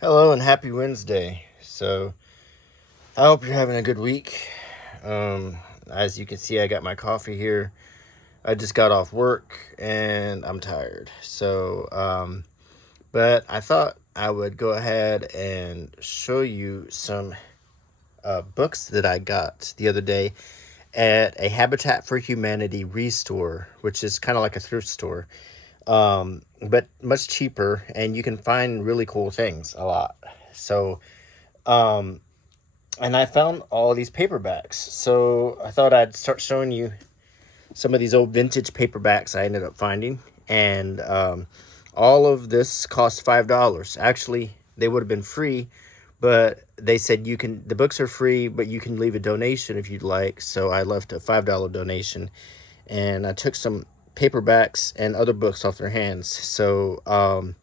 Hello and happy Wednesday. So, I hope you're having a good week. As you can see, I got my coffee here. I just got off work and I'm tired. But I thought I would go ahead and show you some books that I got the other day at a Habitat for Humanity restore, which is kind of like a thrift store, but much cheaper, and you can find really cool things a lot. So, um, and I found all these paperbacks. So I thought I'd start showing you some of these old vintage paperbacks I ended up finding. And all of this cost $5. Actually, they would have been free, but they said the books are free, but you can leave a donation if you'd like. So I left a $5 donation, and I took some paperbacks and other books off their hands. So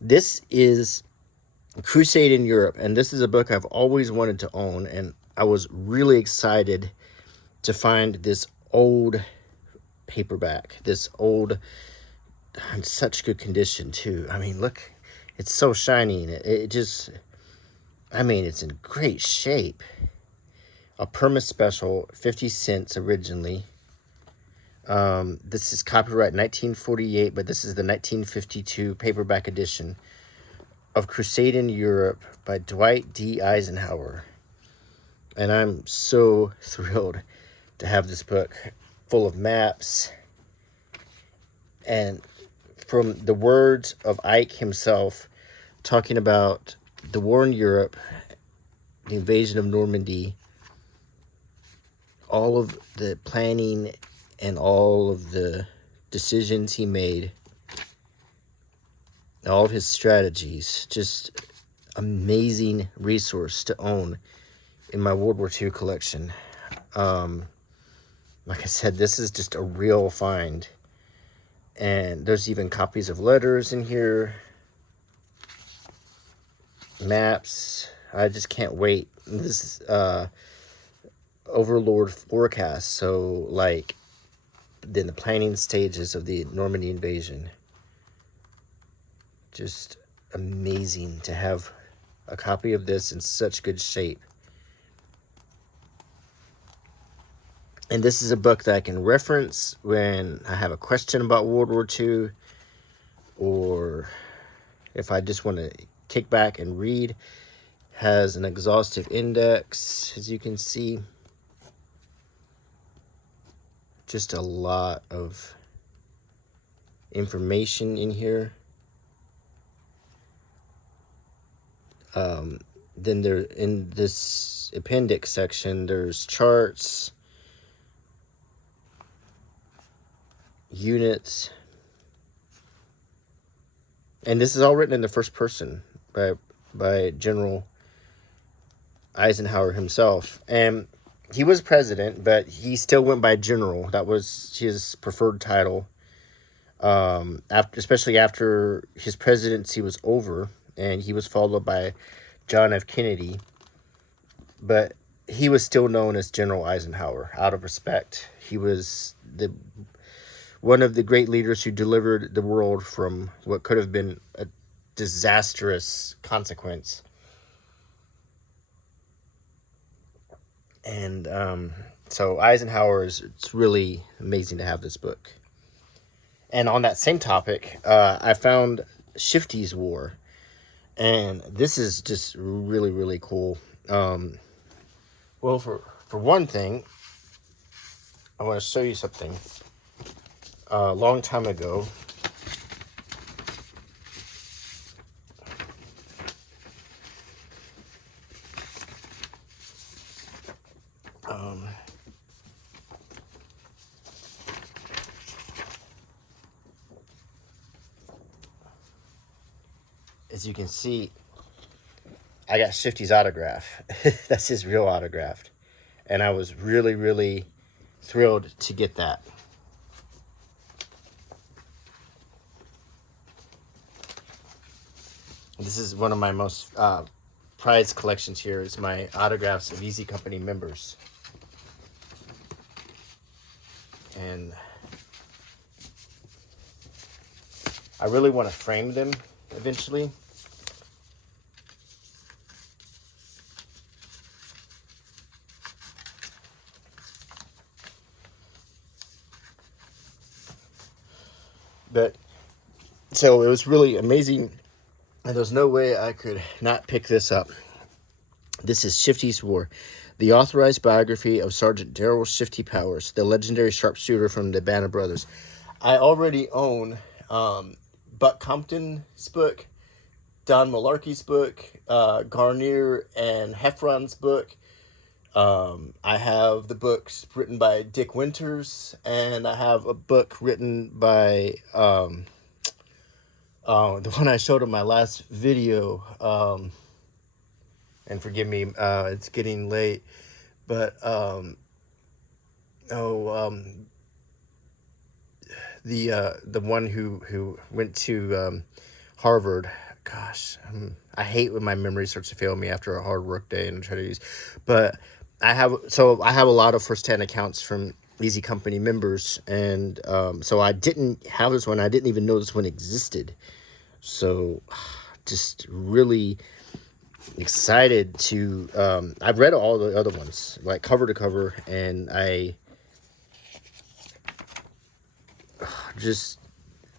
this is Crusade in Europe, and this is a book I've always wanted to own, and I was really excited to find this old paperback, this old, in such good condition too. I mean, look, it's so shiny, and it just, I mean, it's in great shape. A perma special, 50 cents originally. This is copyright 1948, but this is the 1952 paperback edition of Crusade in Europe by Dwight D. Eisenhower. And I'm so thrilled to have this book full of maps. And from the words of Ike himself, talking about the war in Europe, the invasion of Normandy, all of the planning and all of the decisions he made, all of his strategies, just amazing resource to own in my World War II collection. Like I said, this is just a real find. And there's even copies of letters in here, maps. I just can't wait. This is Overlord forecast. So, like, then the planning stages of the Normandy invasion. Just amazing to have a copy of this in such good shape. And this is a book that I can reference when I have a question about World War II, or if I just want to kick back and read. Has an exhaustive index, as you can see. Just a lot of information in here. Then there, in this appendix section, there's charts, units, and this is all written in the first person by General Eisenhower himself. And he was president, but he still went by general. That was his preferred title. Especially after his presidency was over, and he was followed by John F. Kennedy, but he was still known as General Eisenhower out of respect. He was one of the great leaders who delivered the world from what could have been a disastrous consequence. And so Eisenhower it's really amazing to have this book. And on that same topic, I found Shifty's War. And this is just really, really cool. Well, for one thing, I want to show you something. A long time ago, as you can see, I got Shifty's autograph. That's his real autograph. And I was really, really thrilled to get that. This is one of my most prized collections here, is my autographs of Easy Company members. And I really want to frame them eventually. So it was really amazing, and there's no way I could not pick this up. This is Shifty's War, the authorized biography of Sergeant Daryl Shifty Powers, the legendary sharpshooter from the Band of Brothers. I already own Buck Compton's book, Don Malarkey's book, Garnier and Heffron's book. I have the books written by Dick Winters, and I have a book written by the one I showed in my last video. And forgive me, it's getting late, but the one who went to Harvard. Gosh, I hate when my memory starts to fail me after a hard work day and I try to use, but I have a lot of firsthand accounts from Easy Company members, and so I didn't have this one. I didn't even know this one existed. So, just really excited to. I've read all the other ones, like cover to cover, and I just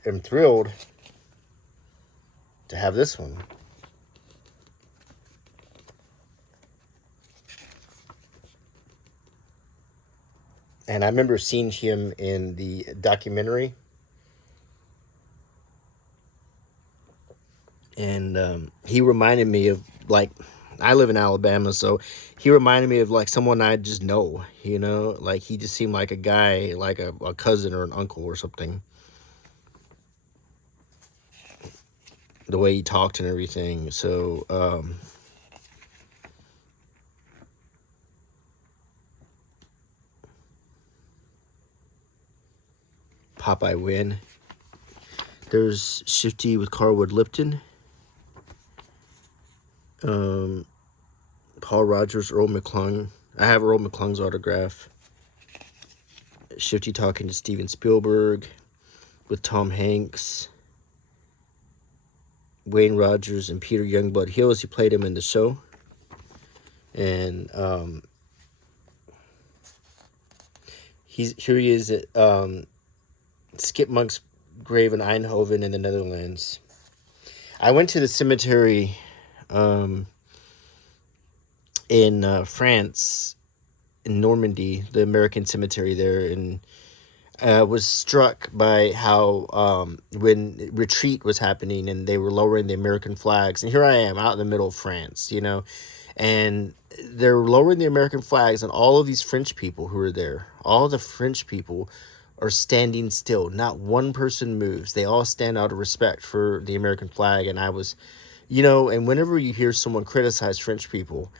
am thrilled to have this one. And I remember seeing him in the documentary. And he reminded me of, like, I live in Alabama, so he reminded me of, like, someone I just know, you know? Like, he just seemed like a guy, like a cousin or an uncle or something. The way he talked and everything. So, Popeye win. There's Shifty with Carwood Lipton. Paul Rogers, Earl McClung. I have Earl McClung's autograph. Shifty talking to Steven Spielberg with Tom Hanks, Wayne Rogers, and Peter Youngblood Hills. He played him in the show. And here he is at Skip Monk's grave in Eindhoven in the Netherlands. I went to the cemetery in France, in Normandy, the American cemetery there, and was struck by how when retreat was happening and they were lowering the American flags, and here I am out in the middle of France, you know, and they're lowering the American flags, and all of these French people who are there, all the French people are standing still. Not one person moves. They all stand out of respect for the American flag. And I was, you know, and whenever you hear someone criticize French people,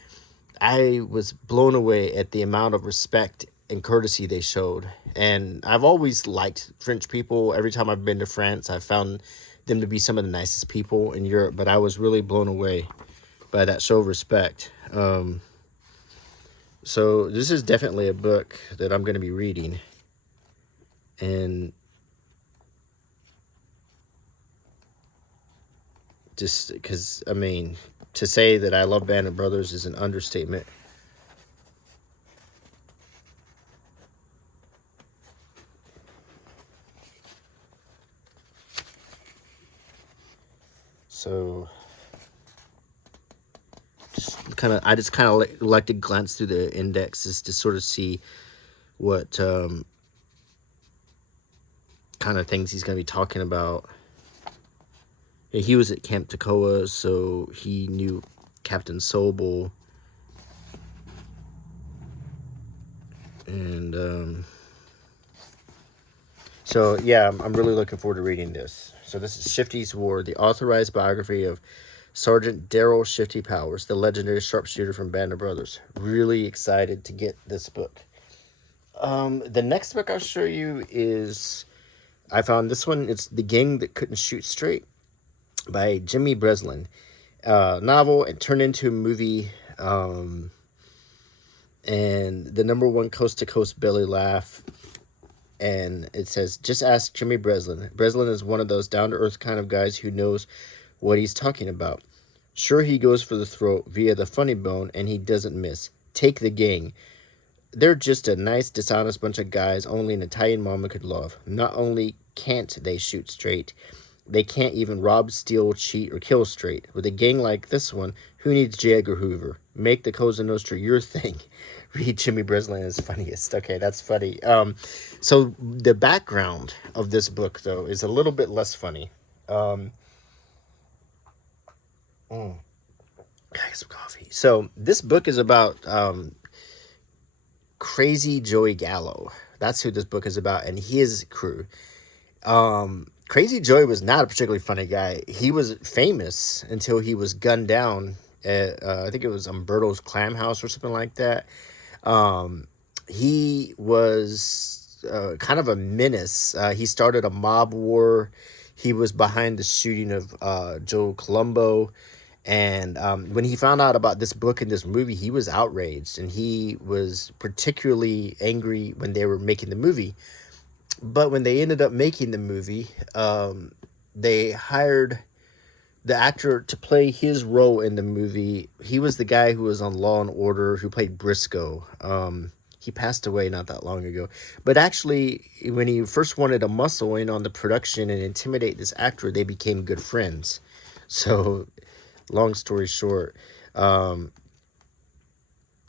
I was blown away at the amount of respect and courtesy they showed. And I've always liked French people. Every time I've been to France, I've found them to be some of the nicest people in Europe. But I was really blown away by that show of respect. So this is definitely a book that I'm going to be reading. And just because, I mean, to say that I love Band of Brothers is an understatement. So I just kind of like to glance through the indexes to sort of see what kind of things he's going to be talking about. He was at Camp Toccoa, so he knew Captain Sobel. And so yeah, I'm really looking forward to reading this. So this is Shifty's War, the authorized biography of Sergeant Daryl Shifty Powers, the legendary sharpshooter from Band of Brothers. Really excited to get this book. The next book I'll show you is, I found this one. It's The Gang That Couldn't Shoot Straight by Jimmy Breslin. Novel and turned into a movie. And the #1 coast-to-coast belly laugh. And it says, just ask Jimmy Breslin. Breslin is one of those down-to-earth kind of guys who knows what he's talking about. Sure, he goes for the throat via the funny bone, and he doesn't miss. Take the gang. They're just a nice, dishonest bunch of guys only an Italian mama could love. Not only can't they shoot straight, they can't even rob, steal, cheat, or kill straight. With a gang like this one, who needs J. Edgar Hoover? Make the Cosa Nostra your thing. Read Jimmy Breslin's funniest. Okay, that's funny. So the background of this book, though, is a little bit less funny. Guys, some coffee. So this book is about Crazy Joey Gallo. That's who this book is about, and his crew. Crazy Joey was not a particularly funny guy. He was famous until he was gunned down at, I think it was Umberto's Clam House or something like that. He was kind of a menace. He started a mob war. He was behind the shooting of Joe Colombo. And when he found out about this book and this movie, he was outraged. And he was particularly angry when they were making the movie. But when they ended up making the movie, they hired the actor to play his role in the movie. He was the guy who was on Law and Order, who played Briscoe. He passed away not that long ago. But actually, when he first wanted to muscle in on the production and intimidate this actor, they became good friends. So, long story short,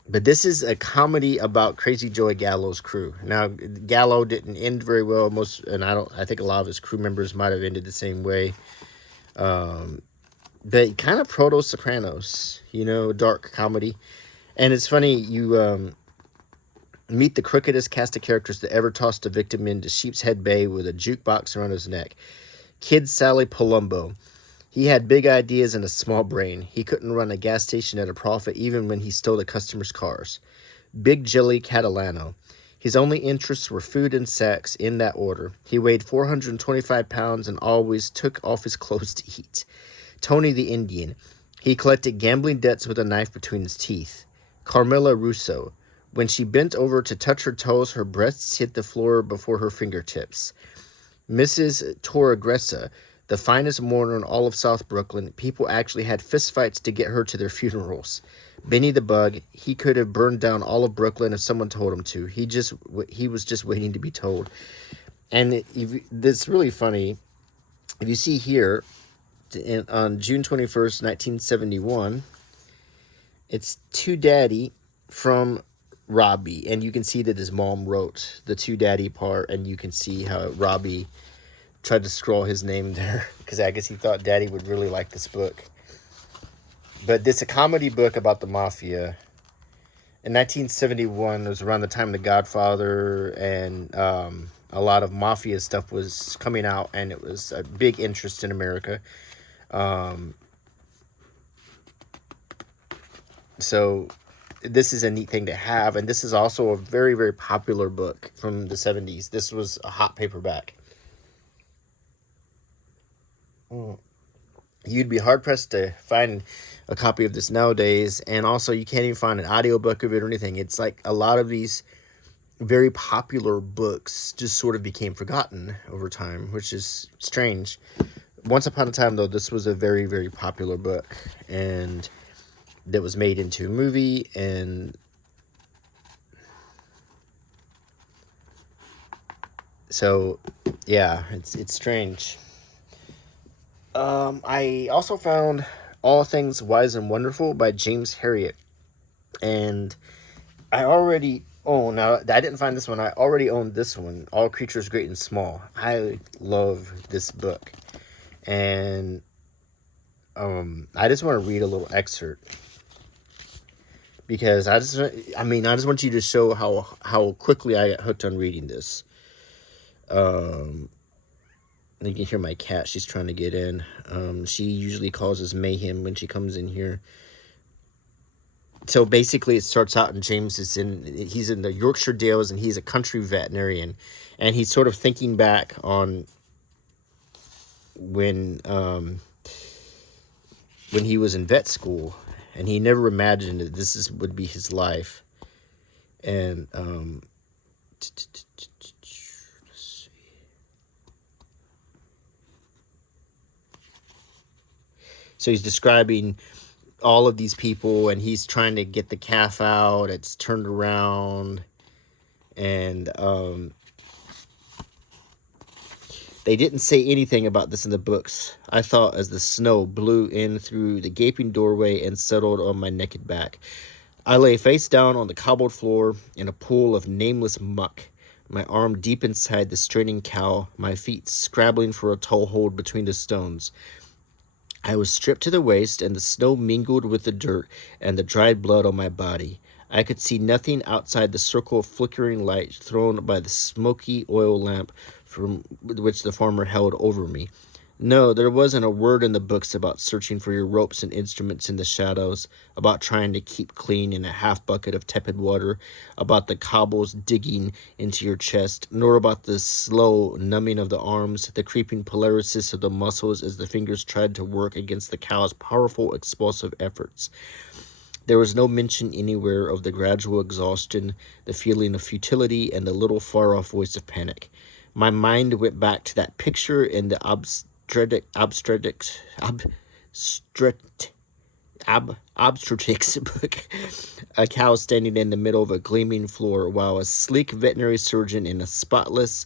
but this is a comedy about Crazy Joey Gallo's crew. Now, Gallo didn't end very well. I think a lot of his crew members might have ended the same way. But kind of proto Sopranos, dark comedy. And it's funny, you meet the crookedest cast of characters that ever tossed a victim into Sheepshead Bay with a jukebox around his neck. Kid Sally Palumbo. He had big ideas and a small brain. He couldn't run a gas station at a profit even when he stole the customers' cars. Big Jilly Catalano. His only interests were food and sex, in that order. He weighed 425 pounds and always took off his clothes to eat. Tony the Indian. He collected gambling debts with a knife between his teeth. Carmela Russo. When she bent over to touch her toes, her breasts hit the floor before her fingertips. Mrs. Torregressa. The finest mourner in all of South Brooklyn. People actually had fistfights to get her to their funerals. Benny the Bug. He could have burned down all of Brooklyn if someone told him to. He was just waiting to be told. And it's really funny. If you see here, on June 21st, 1971, it's To Daddy from Robbie. And you can see that his mom wrote the To Daddy part. And you can see how Robbie tried to scroll his name there because I guess he thought Daddy would really like this book. But this is a comedy book about the mafia. In 1971, it was around the time of The Godfather, and a lot of mafia stuff was coming out, and it was a big interest in America. So this is a neat thing to have, and this is also a very, very popular book from the 70s. This was a hot paperback. You'd be hard-pressed to find a copy of this nowadays, and also you can't even find an audiobook of it or anything. It's like a lot of these very popular books just sort of became forgotten over time, which is strange. Once upon a time, though, this was a very, very popular book, and that was made into a movie, and so, yeah, it's strange. I also found All Things Wise and Wonderful by James Herriot. And I didn't find this one. I already owned this one, All Creatures Great and Small. I love this book. And I just want to read a little excerpt. Because I just want you to show how quickly I got hooked on reading this. You can hear my cat. She's trying to get in. She usually causes mayhem when she comes in here. So basically, it starts out, and he's in the Yorkshire Dales, and he's a country veterinarian, and he's sort of thinking back on when he was in vet school, and he never imagined that would be his life, and so he's describing all of these people, and he's trying to get the calf out. It's turned around, and They didn't say anything about this in the books. I thought as the snow blew in through the gaping doorway and settled on my naked back. I lay face down on the cobbled floor in a pool of nameless muck, my arm deep inside the straining cow, my feet scrabbling for a toehold between the stones. I was stripped to the waist, and the snow mingled with the dirt and the dried blood on my body. I could see nothing outside the circle of flickering light thrown by the smoky oil lamp from which the farmer held over me. No, there wasn't a word in the books about searching for your ropes and instruments in the shadows, about trying to keep clean in a half bucket of tepid water, about the cobbles digging into your chest, nor about the slow numbing of the arms, the creeping paralysis of the muscles as the fingers tried to work against the cow's powerful expulsive efforts. There was no mention anywhere of the gradual exhaustion, the feeling of futility, and the little far-off voice of panic. My mind went back to that picture in the obstetrics book, a cow standing in the middle of a gleaming floor, while a sleek veterinary surgeon in a spotless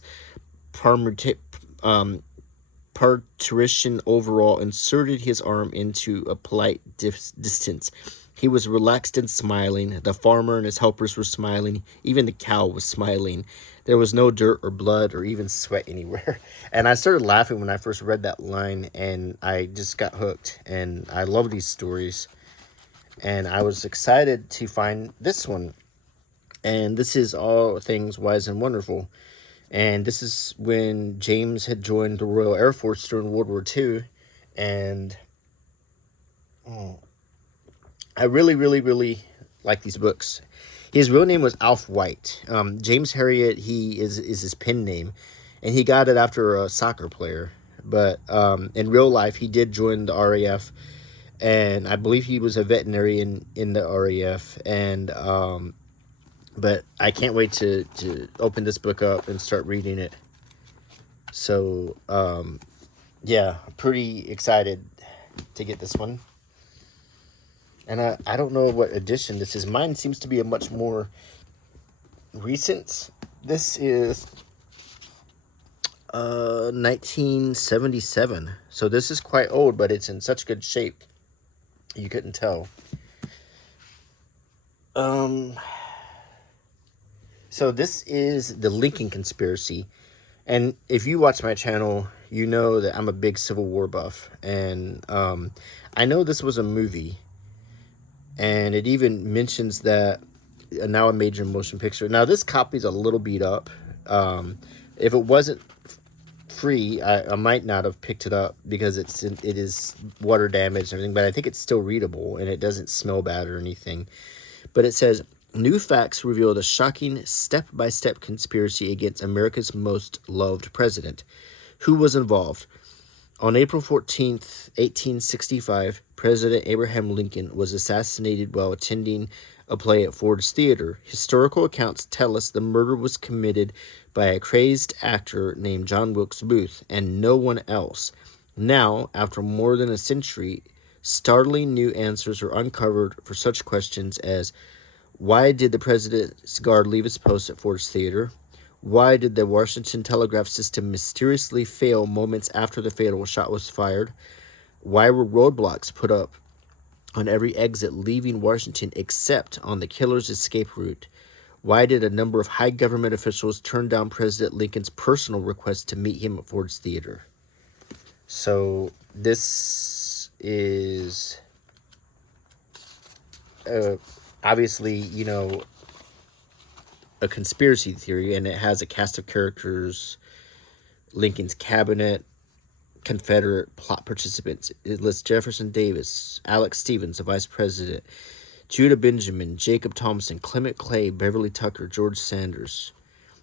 parturition overall inserted his arm into a polite distance. He was relaxed and smiling. The farmer and his helpers were smiling. Even the cow was smiling. There was no dirt or blood or even sweat anywhere. And I started laughing when I first read that line, and I just got hooked. And I love these stories. And I was excited to find this one. And this is All Things Wise and Wonderful. And this is when James had joined the Royal Air Force during World War II. And I really, really, really like these books. His real name was Alf White. James Harriet, he is his pen name. And he got it after a soccer player. But in real life, he did join the RAF. And I believe he was a veterinarian in the RAF. And but I can't wait to open this book up and start reading it. So, yeah, pretty excited to get this one. And I don't know what edition this is. Mine seems to be a much more recent. This is 1977. So this is quite old, but it's in such good shape. You couldn't tell. So this is the Lincoln Conspiracy. And if you watch my channel, you know that I'm a big Civil War buff. And I know this was a movie. And it even mentions that now a major motion picture. Now, this copy's a little beat up. If it wasn't free, I might not have picked it up because it is water damaged and everything. But I think it's still readable, and it doesn't smell bad or anything. But it says, new facts reveal the shocking step-by-step conspiracy against America's most loved president. Who was involved? On April 14th, 1865, President Abraham Lincoln was assassinated while attending a play at Ford's Theater. Historical accounts tell us the murder was committed by a crazed actor named John Wilkes Booth and no one else. Now, after more than a century, startling new answers are uncovered for such questions as, why did the president's guard leave his post at Ford's Theater? Why did the Washington telegraph system mysteriously fail moments after the fatal shot was fired? Why were roadblocks put up on every exit leaving Washington except on the killer's escape route? Why did a number of high government officials turn down President Lincoln's personal request to meet him at Ford's Theater? So this is obviously, you know, a conspiracy theory, and it has a cast of characters, Lincoln's cabinet, Confederate plot participants. It lists Jefferson Davis, Alex Stevens, the vice president, Judah Benjamin, Jacob Thompson, Clement Clay, Beverly Tucker, George Sanders.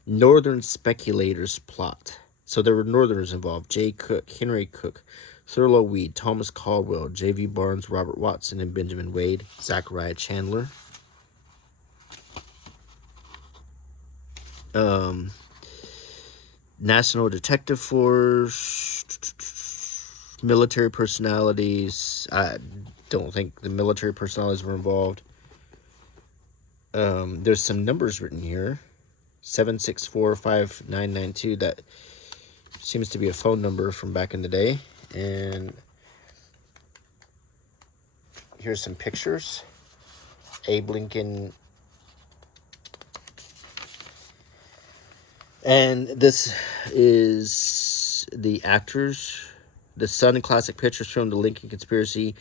Northern speculators plot. So there were Northerners involved: Jay Cook, Henry Cook, Thurlow Weed, Thomas Caldwell, J.V. Barnes, Robert Watson, and Benjamin Wade. Zachariah Chandler. National Detective Force, military personalities. I don't think the military personalities were involved. There's some numbers written here, 7645992. That Seems to be a phone number from back in the day. And here's some pictures. Abe Lincoln. And this is the actors. The Sun classic pictures from The Lincoln Conspiracy.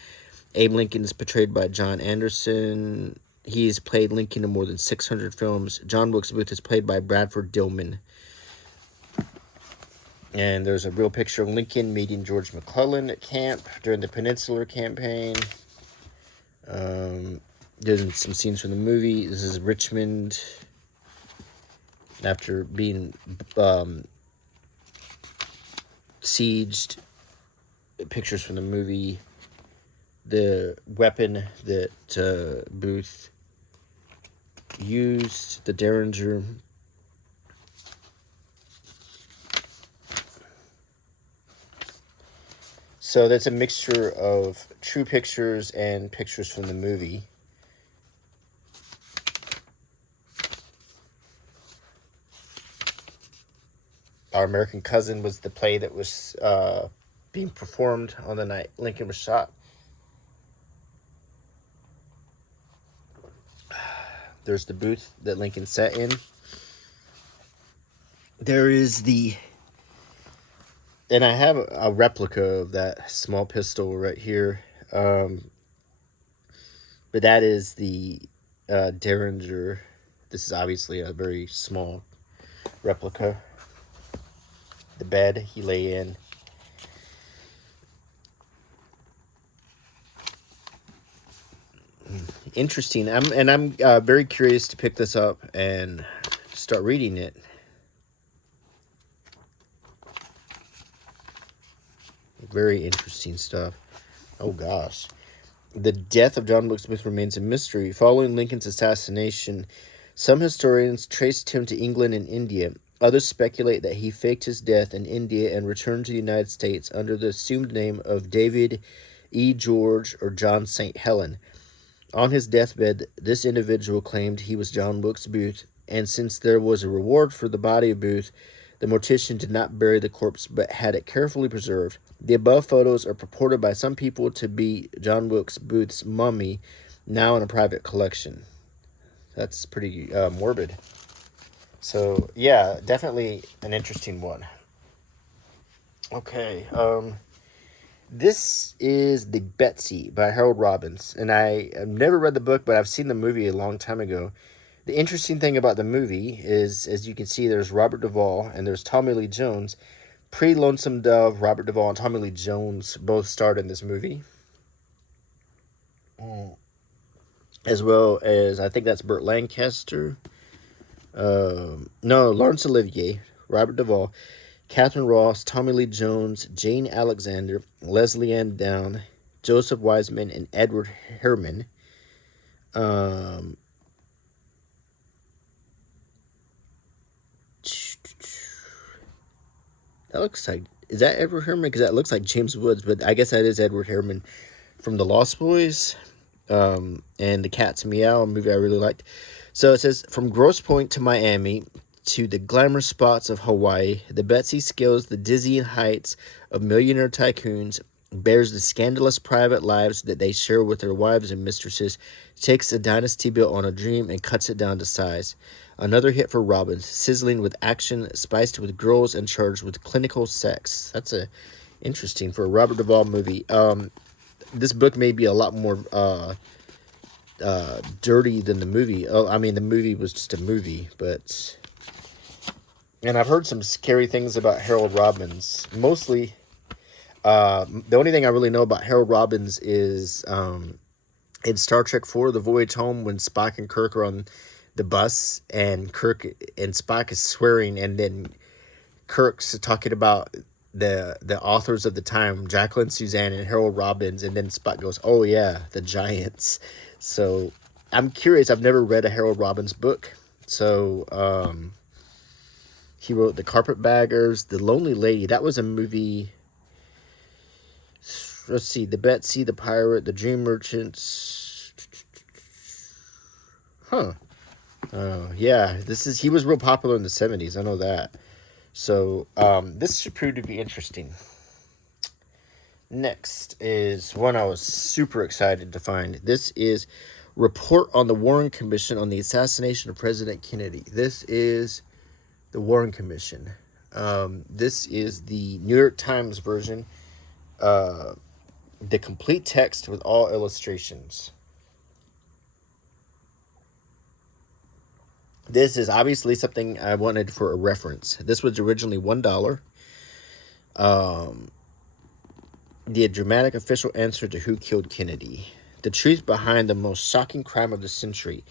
Abe Lincoln is portrayed by John Anderson. He's played Lincoln in more than 600 films. John Wilkes Booth is played by Bradford Dillman. And there's a real picture of Lincoln meeting George McClellan at camp during the Peninsular Campaign. There's some scenes from the movie. This is Richmond after being sieged. Pictures from the movie. The weapon that Booth used, the Derringer. So that's a mixture of true pictures and pictures from the movie. Our American Cousin was the play that was being performed on the night Lincoln was shot. There's the booth that Lincoln sat in. There is the... And I have a replica of that small pistol right here. But that is the Derringer. This is obviously a very small replica. The bed he lay in. Interesting. I'm very curious to pick this up and start reading it. Very interesting stuff. Oh gosh. The death of John Wilkes Booth remains a mystery. Following Lincoln's assassination, some historians traced him to England and India. Others speculate that he faked his death in India and returned to the United States under the assumed name of David E. George or John St. Helen. On his deathbed, this individual claimed he was John Wilkes Booth, and since there was a reward for the body of Booth, the mortician did not bury the corpse but had it carefully preserved. The above photos are purported by some people to be John Wilkes Booth's mummy, now in a private collection. That's pretty morbid. So, yeah, definitely an interesting one. Okay, this is The Betsy by Harold Robbins, and I've never read the book, but I've seen the movie a long time ago. The interesting thing about the movie is, as you can see, there's Robert Duvall and there's Tommy Lee Jones. Pre-Lonesome Dove, Robert Duvall and Tommy Lee Jones both starred in this movie. As well as, I think that's Burt Lancaster. No, Laurence Olivier, Robert Duvall, Catherine Ross, Tommy Lee Jones, Jane Alexander, Leslie Ann Down, Joseph Wiseman, and Edward Herrmann. That looks like... Is that Edward Herrmann? Because that looks like James Woods, but I guess that is Edward Herrmann from The Lost Boys. And The Cat's Meow, a movie I really liked. So it says, from Grosse Pointe to Miami to the glamour spots of Hawaii, the Betsy scales the dizzying heights of millionaire tycoons, bears the scandalous private lives that they share with their wives and mistresses, takes a dynasty built on a dream and cuts it down to size. Another hit for Robbins, sizzling with action, spiced with girls, and charged with clinical sex. That's interesting for a Robert Duvall movie. This book may be a lot more dirty than the movie. Oh, I mean, the movie was just a movie, but... And I've heard some scary things about Harold Robbins. Mostly, the only thing I really know about Harold Robbins is in Star Trek IV, The Voyage Home, when Spock and Kirk are on the bus, and Kirk and Spock is swearing, and then Kirk's talking about the authors of the time, Jacqueline Suzanne and Harold Robbins, and then Spock goes, oh yeah, the giants. So I'm curious. I've never read a Harold Robbins book. So he wrote The Carpetbaggers, The Lonely Lady. That was a movie. Let's see, The Betsy, The Pirate, The Dream Merchants. Huh. Yeah, he was real popular in the 70s. I know that. So this should prove to be interesting. Next is one I was super excited to find. This is Report on the Warren Commission on the Assassination of President Kennedy. This is the Warren Commission. This is the New York Times version, the complete text with all illustrations. This is obviously something I wanted for a reference. This was originally $1. The dramatic official answer to who killed Kennedy. The truth behind the most shocking crime of the century.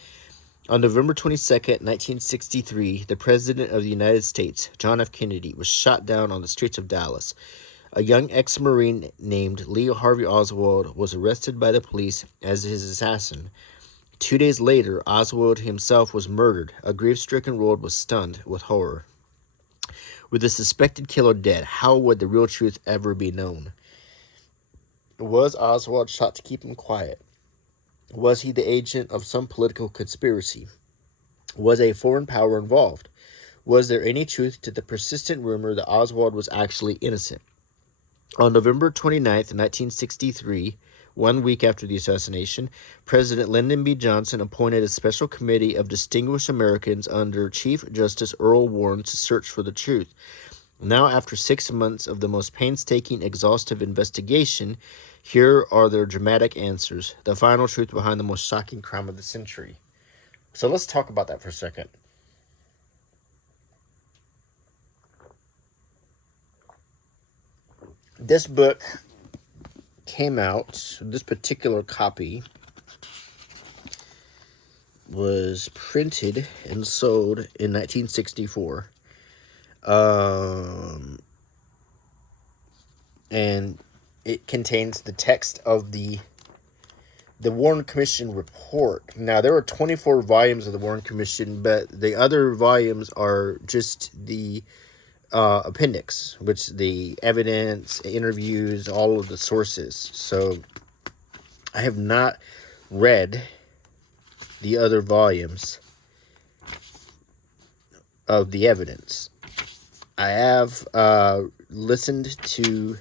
On November 22nd, 1963, the President of the United States, John F. Kennedy, was shot down on the streets of Dallas. A young ex-Marine named Lee Harvey Oswald was arrested by the police as his assassin. 2 days later, Oswald himself was murdered. A grief-stricken world was stunned with horror. With the suspected killer dead, how would the real truth ever be known? Was Oswald shot to keep him quiet? Was he the agent of some political conspiracy? Was a foreign power involved? Was there any truth to the persistent rumor that Oswald was actually innocent? On November 29th, 1963, 1 week after the assassination, President Lyndon B. Johnson appointed a special committee of distinguished Americans under Chief Justice Earl Warren to search for the truth. Now, after 6 months of the most painstaking, exhaustive investigation, here are their dramatic answers, the final truth behind the most shocking crime of the century. So let's talk about that for a second. This book came out, this particular copy was printed and sold in 1964. And it contains the text of the Warren Commission report. Now, there are 24 volumes of the Warren Commission, but the other volumes are just the appendix, which the evidence, interviews, all of the sources. So I have not read the other volumes of the evidence. I have listened to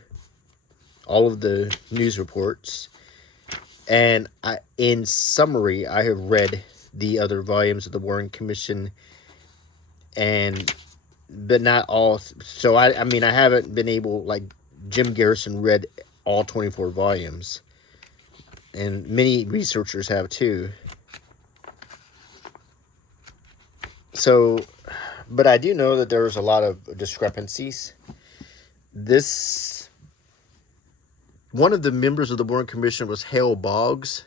all of the news reports, and in summary, I have read the other volumes of the Warren Commission, but not all. So I mean, I haven't been able, like Jim Garrison read all 24 volumes, and many researchers have too. So, but I do know that there's a lot of discrepancies. One of the members of the Warren Commission was Hale Boggs,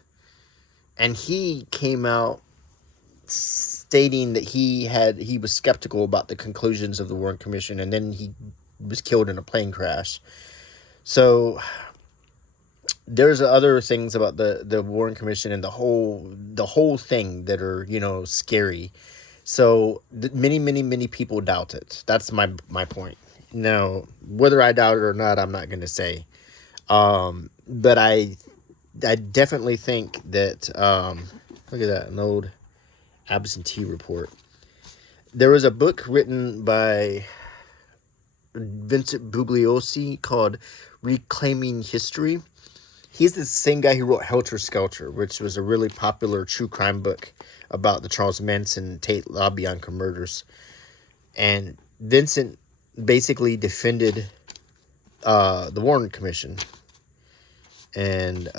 and he came out stating that he was skeptical about the conclusions of the Warren Commission, and then he was killed in a plane crash. So there's other things about the Warren Commission and the whole thing that are scary. So many people doubt it. That's my point. Now, whether I doubt it or not, I'm not going to say. But I definitely think that look at that, an old absentee report. There was a book written by Vincent Bugliosi called Reclaiming History. He's the same guy who wrote Helter Skelter, which was a really popular true crime book about the Charles Manson Tate LaBianca murders. And Vincent basically defended the Warren Commission. And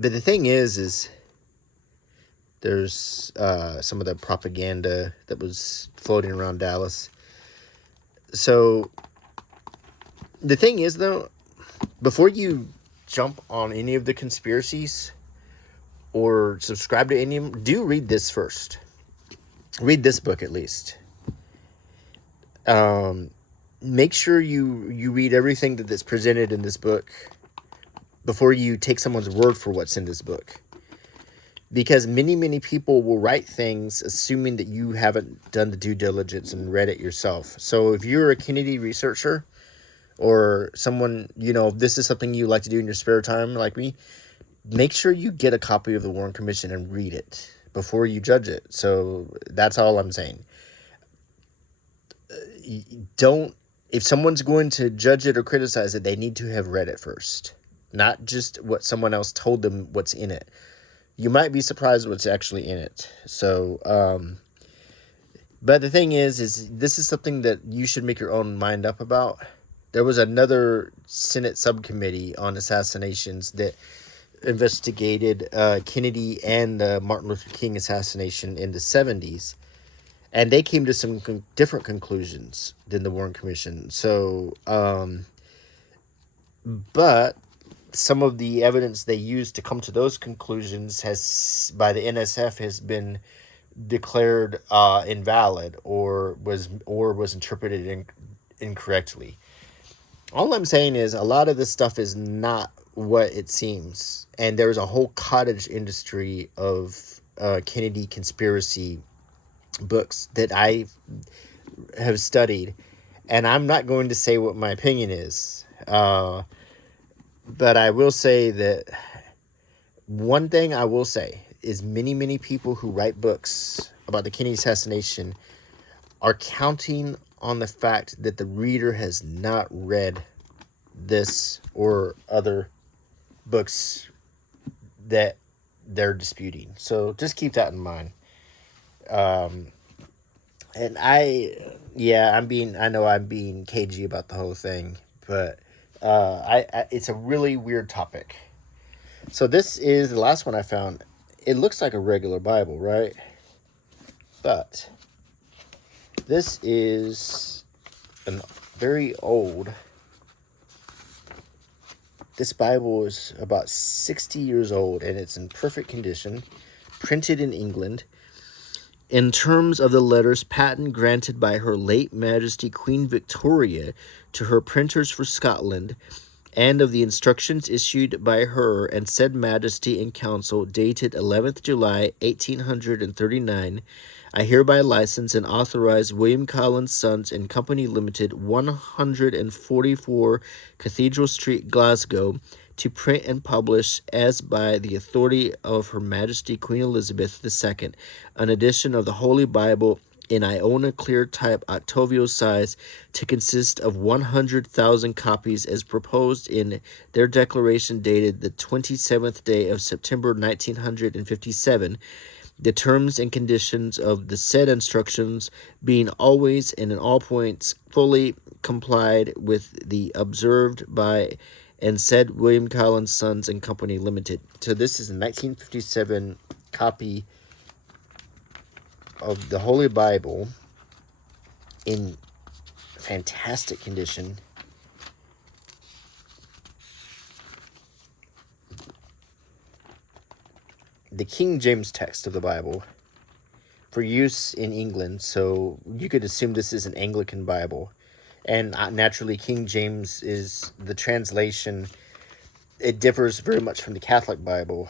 but the thing is there's some of the propaganda that was floating around Dallas. So the thing is, though, before you jump on any of the conspiracies or subscribe to any of them, do read this first. Read this book at least. Make sure you read everything that's presented in this book before you take someone's word for what's in this book. Because many people will write things assuming that you haven't done the due diligence and read it yourself. So if you're a Kennedy researcher or someone, if this is something you like to do in your spare time like me, make sure you get a copy of the Warren Commission and read it. before you judge it. So that's all I'm saying. Don't, if someone's going to judge it or criticize it, they need to have read it first, not just what someone else told them what's in it. You might be surprised what's actually in it. So, but the thing is this is something that you should make your own mind up about. There was another Senate subcommittee on assassinations that investigated Kennedy and Martin Luther King assassination in the 70s. And they came to some different conclusions than the Warren Commission. So, but some of the evidence they used to come to those conclusions has, by the NSF, has been declared invalid or was interpreted incorrectly. All I'm saying is a lot of this stuff is not what it seems, and there's a whole cottage industry of Kennedy conspiracy books that I have studied, and I'm not going to say what my opinion is, but I will say that one thing I will say is many people who write books about the Kennedy assassination are counting on the fact that the reader has not read this or other books that they're disputing. So just keep that in mind. And I know I'm being cagey about the whole thing, but it's a really weird topic. So this is the last one I found. It looks like a regular Bible, right? But this is a very old. This Bible is about 60 years old, and it's in perfect condition, printed in England. In terms of the letters patent granted by Her late Majesty Queen Victoria to her printers for Scotland, and of the instructions issued by her and said Majesty in Council dated 11th July 1839, I hereby license and authorize William Collins Sons and Company Limited, 144 Cathedral Street, Glasgow, to print and publish, as by the authority of Her Majesty Queen Elizabeth II, an edition of the Holy Bible in Iona clear type octavio size, to consist of 100,000 copies as proposed in their declaration dated the 27th day of September 1957, the terms and conditions of the said instructions being always and in all points fully complied with, the observed by and said William Collins Sons and Company Limited. So this is a 1957 copy of the Holy Bible in fantastic condition. The King James text of the Bible for use in England, so you could assume this is an Anglican Bible. And naturally, King James is the translation. It differs very much from the Catholic Bible,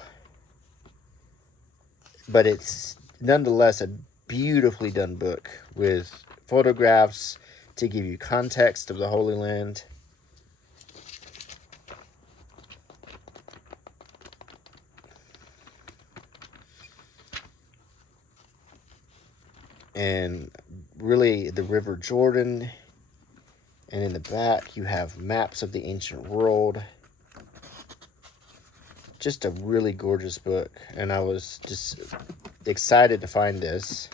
but it's nonetheless a beautifully done book with photographs to give you context of the Holy Land. And really the River Jordan. And in the back, you have maps of the ancient world. Just a really gorgeous book. And I was just excited to find this.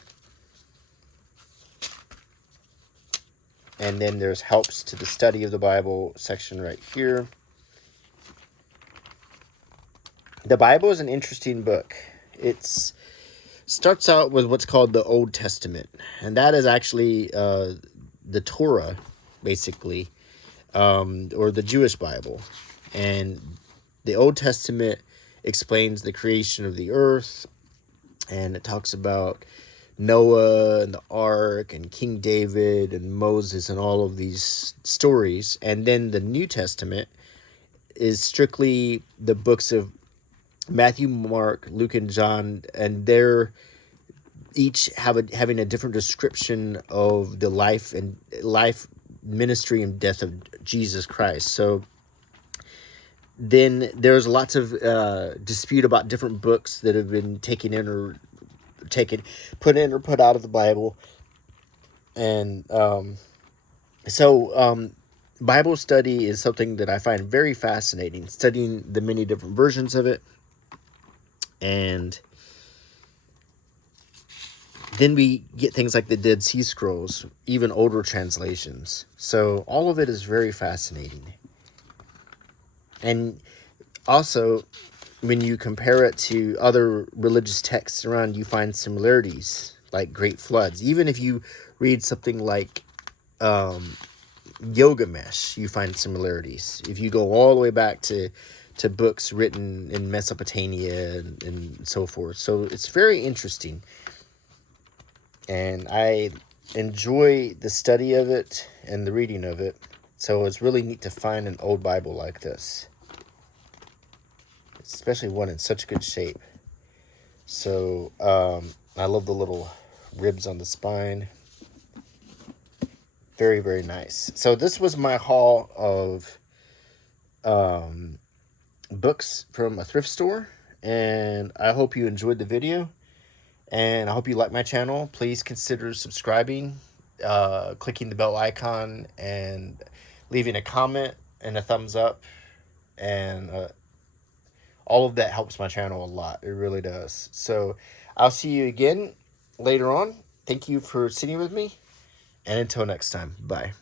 And then there's helps to the study of the Bible section right here. The Bible is an interesting book. It starts out with what's called the Old Testament. And that is actually the Torah, basically, or the Jewish Bible. And the Old Testament explains the creation of the earth, and it talks about Noah and the ark and King David and Moses and all of these stories. And then the New Testament is strictly the books of Matthew, Mark, Luke, and John, and they're each having a different description of the life, ministry, and death of Jesus Christ. So then there's lots of dispute about different books that have been taken in or put in or put out of the Bible. And Bible study is something that I find very fascinating, studying the many different versions of it. And then we get things like the Dead Sea Scrolls, even older translations. So all of it is very fascinating. And also, when you compare it to other religious texts around, you find similarities, like great floods. Even if you read something like Gilgamesh, you find similarities. If you go all the way back to books written in Mesopotamia and so forth. So it's very interesting. And I enjoy the study of it and the reading of it. So it's really neat to find an old Bible like this, especially one in such good shape. So I love the little ribs on the spine. Very, very nice. So this was my haul of books from a thrift store, and I hope you enjoyed the video, and I hope you like my channel. Please consider subscribing, clicking the bell icon, and leaving a comment and a thumbs up, and all of that helps my channel a lot. It really does. So I'll see you again later on. Thank you for sitting with me, and until next time, bye.